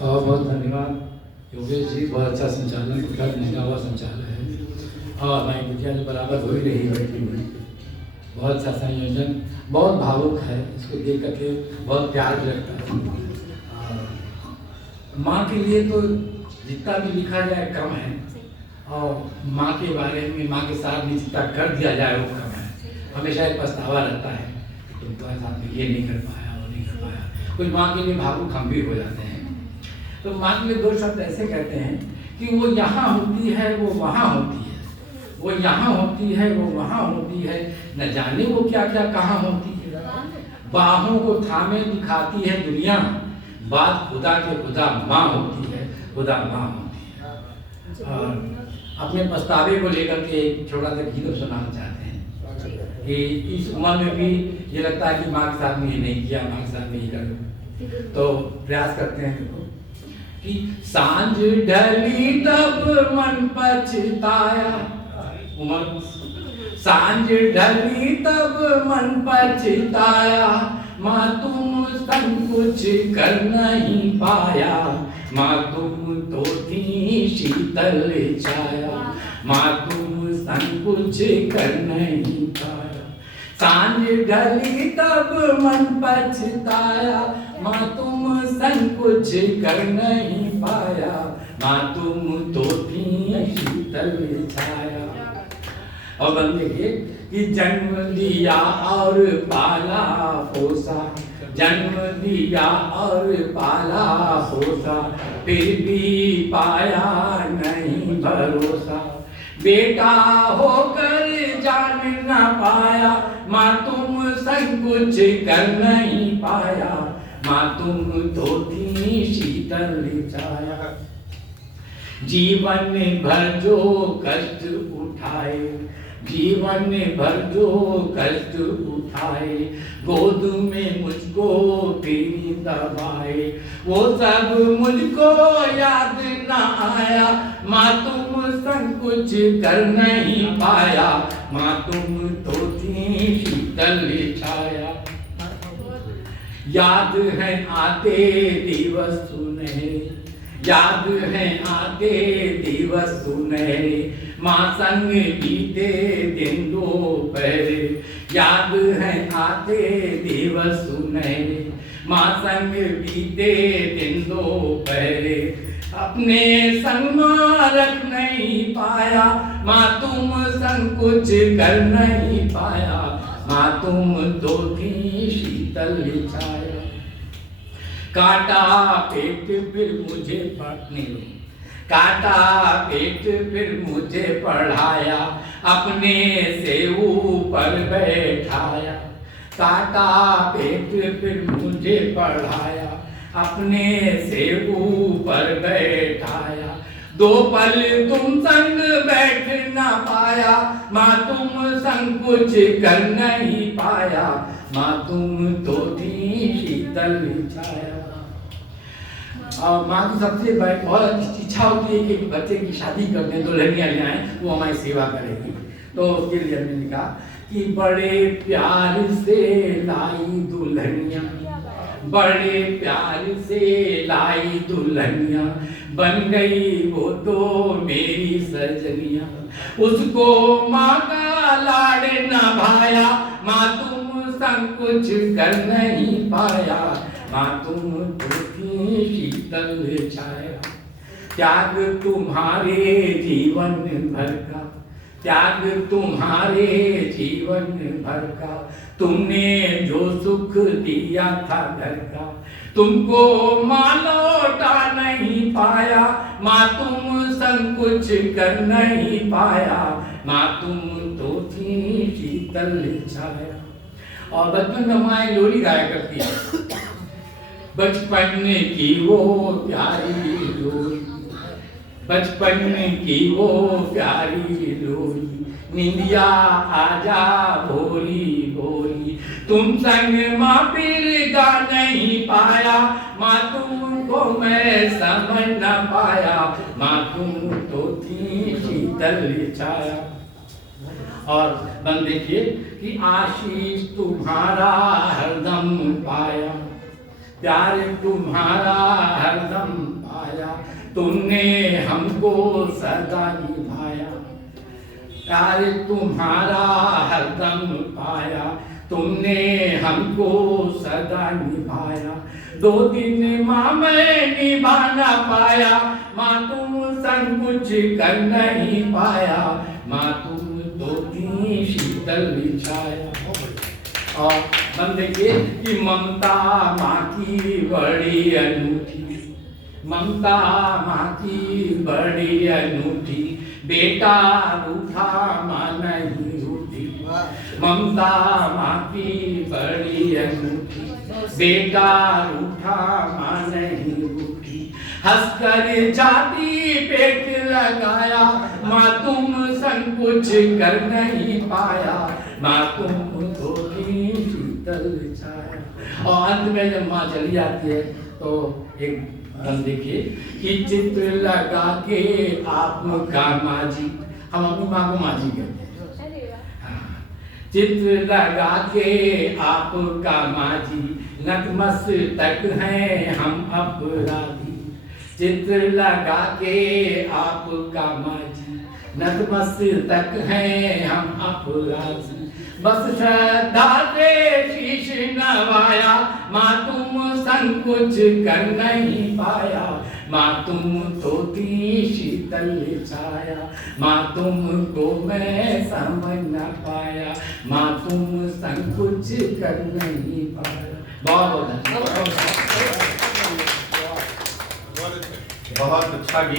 बहुत बहुत धन्यवाद योगेश जी, बहुत अच्छा संचालन, कुशल निष्ठा हुआ संचालन है। और हमारी बिटिया जो बराबर हो ही रही है बैठी हुई, बहुत अच्छा संयोजन, बहुत भावुक है, इसको देख करके बहुत प्यार भी लगता है। माँ के लिए तो जितना भी लिखा जाए कम है, और माँ के बारे में, माँ के साथ भी जितना कर दिया जाए वो कम है। हमेशा एक पछतावा रहता है कि तुम्हारे साथ में ये नहीं कर पाया, वो नहीं कर पाया। कुछ माँ के लिए भावुक हम भी हो जाते हैं। तो माँ के लिए दो शब्द ऐसे कहते हैं कि वो यहाँ होती है, वो वहाँ होती है, वो यहाँ होती है, वो वहाँ होती है, न जाने वो क्या क्या कहाँ होती है। बाहों को थामे दिखाती है दुनिया, बात खुदा के खुदा माँ होती है, खुदा माँ होती है। और अपने पछतावे को लेकर के एक छोटा सा गीत सुनाना चाहते हैं कि इस उम्र में भी ये लगता है कि माँ के साथ में ये नहीं किया, माँ के साथ में ये कर, तो प्रयास करते हैं कि सांझ ढली तब मन पछताया, उम्र सांझ ढली तब मन पछताया, माँ तुम संग कुछ कर नहीं पाया, माँ तुम तो थी शीतल छाया, माँ तुम संग कुछ कर नहीं पाया। सांझ ढली तब मन पछताया, माँ तुम संग कुछ कर नहीं पाया, माँ तुम तो थी शीतल छाया। और बंदे के कि जन्म दिया और पाला पोसा, जन्म दिया और पाला पोसा, फिर भी पाया नहीं भरोसा, बेटा होकर जान न पाया, माँ तुम संग कुछ कर नहीं पाया, माँ तुम तो थी शीतल छाया। जीवन भर जो कष्ट उठाए, जीवन भर जो कष्ट उठाए, गोद में मुझको फिर दबाए, वो सब मुझको याद न आया, माँ तुम संग कुछ कर नहीं पाया, माँ तुम तो थी शीतल छाया। याद है आते दिवस सुनहरे, याद है आते दिवस सुनहरे, माँ संग बीते दिन दोपहरे, याद है आते दिवस सुनहरे, माँ संग बीते दिन दोपहरे, अपने संग माँ रख नहीं पाया, माँ तुम संग कुछ कर नहीं पाया, माँ तुम तो थी शीतल छाया। काटा पेट फिर मुझे पढ़ने, काटा पेट फिर मुझे पढ़ाया, अपने से ऊपर बैठाया, काटा पेट फिर मुझे पढ़ाया, अपने से ऊपर बैठाया, दो पल तुम संग बैठ ना पाया, माँ तुम संग कुछ कर नहीं पाया, माँ तुम तो थी शीतल छाया। और माँ की सबसे बहुत इच्छा होती है कि बच्चे की शादी कर दें, दुल्हनियाँ ले आएं, वो हमारी सेवा करेगी। तो उसके लिए हमने कहा कि बड़े प्यार से लाई दुल्हनियाँ, बड़े प्यार से लाई दुल्हनियाँ, बन गई वो तो मेरी सजनिया, उसको माँ का लाड़ निभाया, माँ तुम संग कुछ कर नहीं पाया, माँ तुम तो थी शीतल छाया। त्याग तुम्हारे जीवन भर का, त्याग तुम्हारे जीवन भर का, तुमने जो सुख दिया था घर का, तुमको माँ लौटा नहीं पाया, माँ तुम संग कुछ कर नहीं पाया, माँ तुम तो थी शीतल छाया। और बचपन में माँ लोरी गाया करती है, बचपन की वो प्यारी लोरी, बचपन की वो प्यारी लोरी, निंदिया आजा भोली भोली, तुम संग माँ फिर गा नहीं पाया, माँ तुमको मैं समझ न पाया, माँ तुम तो थी शीतल छाया। और बंद देखिए कि आशीष तुम्हारा हरदम पाया, प्यार तुम्हारा हरदम तुमने हमको सदा निभाया, प्यार तुम्हारा हरदम पाया, तुमने हमको सदा निभाया। 2 दिन माँ मैं निभा ना पाया, माँ तुम संग कुछ कर नहीं पाया, माँ तुम तो थी शीतल छाया। और हम देखिए कि ममता माँ की बड़ी अनूठी, ममता माँ की बड़ी अनूठी, बेटा रूठा माँ नहीं रूठी, ममता माँ की बड़ी अनूठी, बेटा रूठा माँ नहीं रूठी। हंसकर जाती पेट लगाया, माँ तुम संग कुछ कर नहीं पाया, माँ तुम तो थी शीतल छाया। और अंत में जब माँ चली जाती है तो एक हम देखिए कि चित्र लगा के आपका माँ जी, हम अपनी माँ को माँ जी कहते हैं। हाँ। चित्र लगा के आपका माँ जी, नतमस्तक हैं हम अपराधी, चित्र लगा के आपका माँ जी, नतमस्तक हैं हम अपराधी। बस श्रद्धा से शीश नवाया, माँ तुम संग कुछ कर नहीं पाया, माँ तुम तो थी शीतल छाया, माँ तुमको मैं समझ न पाया, माँ तुम संग कुछ कर नहीं पाया। बहुत बहुत अच्छा गीत।